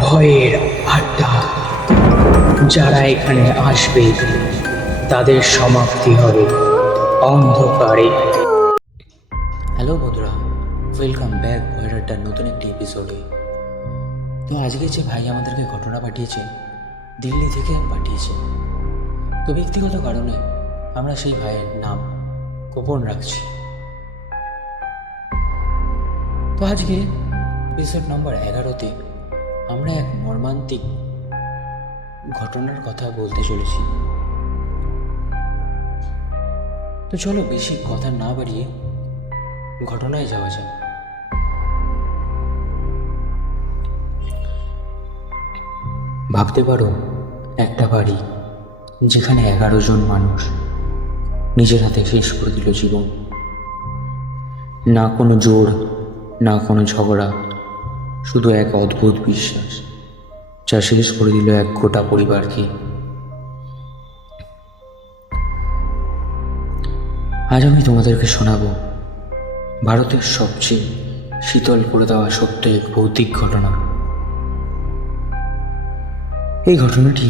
ভয়ের আড্ডা। যারা এখানে আসবে তাদের সমাপ্তি হবে অন্ধকারে। হ্যালো বন্ধুরা, ওয়েলকাম ব্যাক ভয়ের আড্ডার নতুন একটি এপিসোডে। তো আজকে যে ভাই আমাদেরকে ঘটনা পাঠিয়েছে, দিল্লি থেকে পাঠিয়েছে। তো ব্যক্তিগত কারণে আমরা সেই ভাইয়ের নাম গোপন রাখছি। তো আজকে এপিসোড নম্বর 11-তে আমরা এক মর্মান্তিক ঘটনার কথা বলতে চলেছি। তো চলো বেশি কথা না বাড়িয়ে ঘটনায় যাওয়া যাক। ভাবতে পারো একটা বাড়ি যেখানে 11 জন মানুষ নিজের হাতে শেষ করে দিল জীবন। না কোনো জোর, না কোনো ঝগড়া, শুধু এক অদ্ভুত বিশ্বাস যা শেষ করে দিল এক গোটা পরিবারকে। আজ আমি তোমাদেরকে শোনাবো ভারতের সবচেয়ে শীতল করে দেওয়া সত্য এক ভৌতিক ঘটনা। এই ঘটনাটি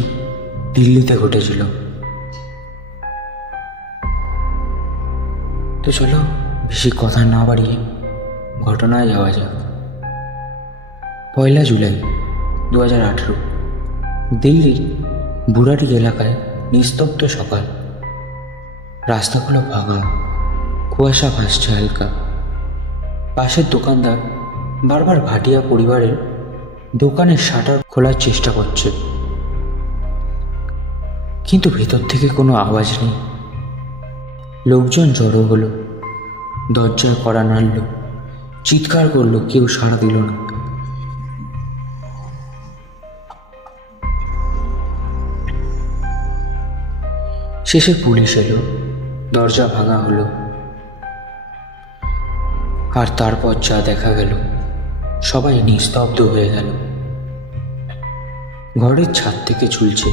দিল্লিতে ঘটেছিল। তো চলো বেশি কথা না বাড়িয়ে ঘটনায় যাওয়া যাক। 1 জুলাই 2018, দিল্লির বুরাটি এলাকায় নিস্তব্ধ সকাল। রাস্তাগুলো ভাঙা, কুয়াশা ভাসছে হালকা। পাশের দোকানদার বারবার ভাটিয়া পরিবারের দোকানের শাটার খোলার চেষ্টা করছে, কিন্তু ভেতর থেকে কোনো আওয়াজ নেই। লোকজন জড়ো হলো, দরজায় কড়া নাড়ল, চিৎকার করলো, কেউ সাড়া দিল না। শেষে পুলিশ এলো, দরজা ভাঙা হলো, আর তারপর যা দেখা গেল, সবাই নিস্তব্ধ হয়ে গেল। ঘরের ছাদ থেকে ঝুলছে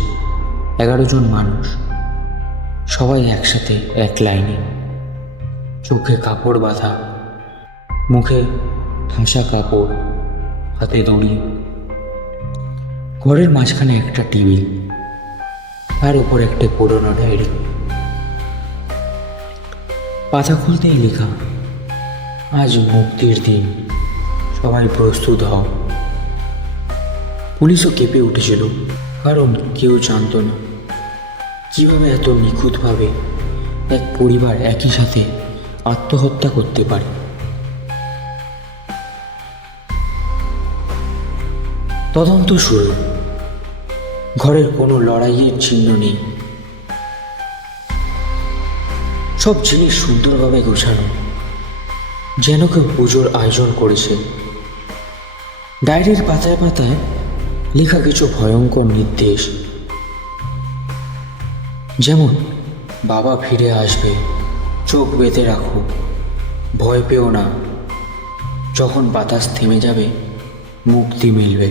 11 জন মানুষ, সবাই একসাথে এক লাইনে, চোখে কাপড় বাঁধা, মুখে ঠাসা কাপড়, হাতে দড়ি। ঘরের মাঝখানে একটা টেবিল, আর উপর একটা পুরোনো ডায়েরি। পাতা খুলতেই লেখা, আজ মুক্তির দিন, সবাই প্রস্তুত হও। পুলিশও কেঁপে উঠেছিল, কারণ কেউ জানত না কিভাবে এত নিখুঁতভাবে এক পরিবার একই সাথে আত্মহত্যা করতে পারে। তদন্ত শুরু। ঘরের কোনো লড়াইয়ের চিহ্ন নেই, সব জিনিস সুন্দরভাবে গোছানো, যেন কেউ পুজোর আয়োজন করেছে। ডায়েরির পাতায় পাতায় লেখা কিছু ভয়ঙ্কর নির্দেশ, যেমন বাবা ফিরে আসবে, চোখ বেঁধে রাখো, ভয় পেও না, যখন বাতাস থেমে যাবে মুক্তি মিলবে।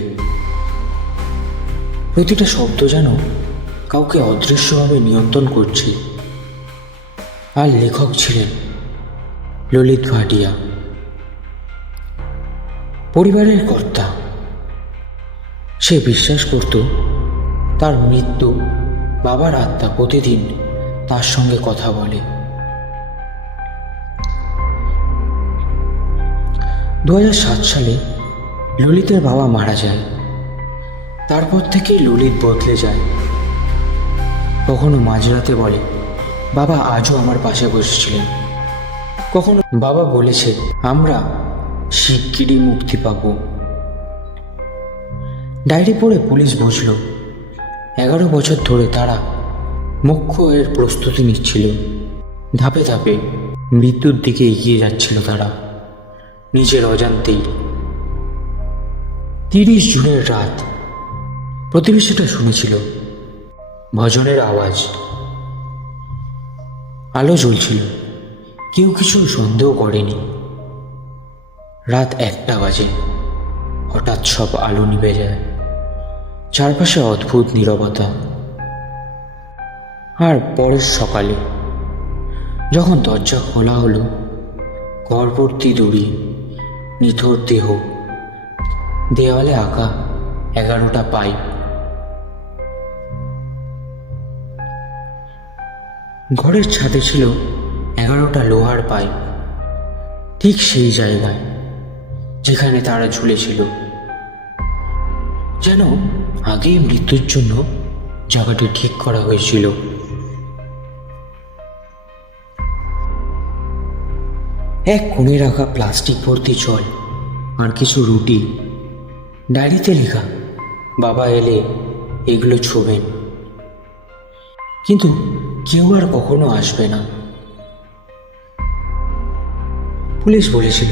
প্রতিটা শব্দ যেন কাউকে অদৃশ্যভাবে নিয়ন্ত্রণ করছে। আর লেখক ছিলেন ললিত ভাটিয়া, পরিবারের কর্তা। সে বিশ্বাস করত তার মৃত্যু বাবার আত্মা প্রতিদিন তার সঙ্গে কথা বলে। 2007 সালে ললিতের বাবা মারা যায়। তারপর থেকেই ললিত বদলে যায়। কখনো মাঝরাতে বলে, বাবা আজও আমার পাশে বসেছিলেন। কখনো বাবা বলেছে, আমরা শিগগিরই মুক্তি পাব। ডায়েরি পড়ে পুলিশ বুঝল 11 বছর ধরে তারা মোক্ষ এর প্রস্তুতি নিচ্ছিল। ধাপে ধাপে মৃত্যুর দিকে এগিয়ে যাচ্ছিল তারা, নিজের অজান্তেই। 30 জুনের রাত। প্রতিবেশীটা শুনেছিল ভজনের আওয়াজ, আলো জ্বলছিল, কেউ কিছু সন্দেহ করেনি। রাত 1টা বাজে, হঠাৎ সব আলো নিভে যায়, চারপাশে অদ্ভুত নীরবতা। আর পরের সকালে যখন দরজা খোলা হলো, ঘর ভর্তি দড়ি, নিথর দেহ, দেওয়ালে আঁকা 11টা পাইপ। ঘরের ছাদে ছিল 11টা লোহার পাইপ, ঠিক সেই জায়গায় যেখানে তারা ঝুলেছিল। যেন আগেই মৃত্যুর জন্য জায়গাটি ঠিক করা হয়েছিল। এক কোণে রাখা প্লাস্টিক ভর্তি জল আর কিছু রুটি, ডায়েরিতে লেখা বাবা এলে এগুলো ছোবেন, কিন্তু কেউ আর কখনো আসবে না। পুলিশ বলেছিল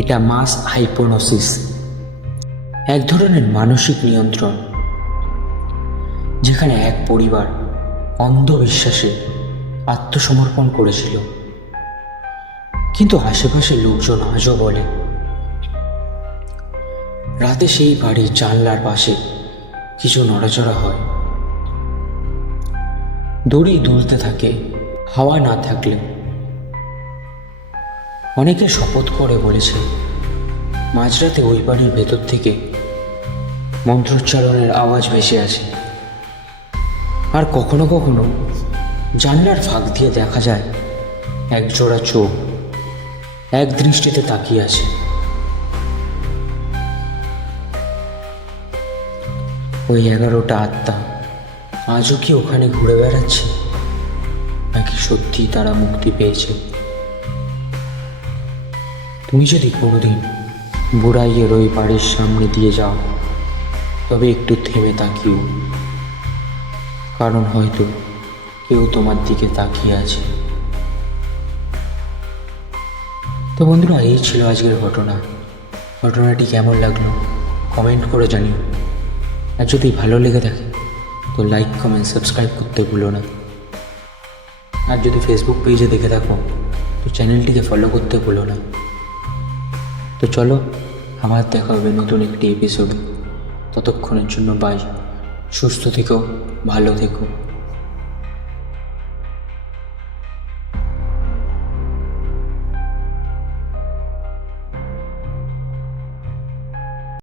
এটা মাস হাইপনোসিস, এক ধরনের মানসিক নিয়ন্ত্রণ, যেখানে এক পরিবার অন্ধবিশ্বাসে আত্মসমর্পণ করেছিল। কিন্তু আশেপাশের লোকজন আজও বলে রাতে সেই বাড়ির জানলার পাশে কিছু নড়াচড়া হয়, দড়ি দুলতে থাকে হাওয়া না থাকলে। অনেকে শপথ করে বলেছে মাঝরাতে ওই বাড়ির ভেতর থেকে মন্ত্রোচ্চারণের আওয়াজ ভেসে আসে। আর কখনো কখনো জানলার ফাঁক দিয়ে দেখা যায় এক জোড়া চোখ এক দৃষ্টিতে তাকিয়ে আছে। ওই 11টা আত্মা আজও কি ওখানে ঘুরে বেড়াচ্ছে, নাকি সত্যি তারা মুক্তি পেয়েছে? তুমি যদি কোনোদিন বুড়াইয়ের ওই বাড়ির সামনে দিয়ে যাও, তবে একটু থেমে তাকিও, কারণ হয়তো কেউ তোমার দিকে তাকিয়ে আছে। তো বন্ধুরা, এই ছিল আজকের ঘটনাটি কেমন লাগলো কমেন্ট করে জানিও। আর যদি ভালো লেগে থাকে তো লাইক কমেন্ট সাবস্ক্রাইব করতে ভুলো না। আর যদি ফেসবুক পেজে দেখে থাকো তো চ্যানেলটিকে ফলো করতে ভুলো না। তো চলো, আবার দেখা হবে নতুন একটি এপিসোডে। ততক্ষণের জন্য বাই। সুস্থ থেকো, ভালো থেকো।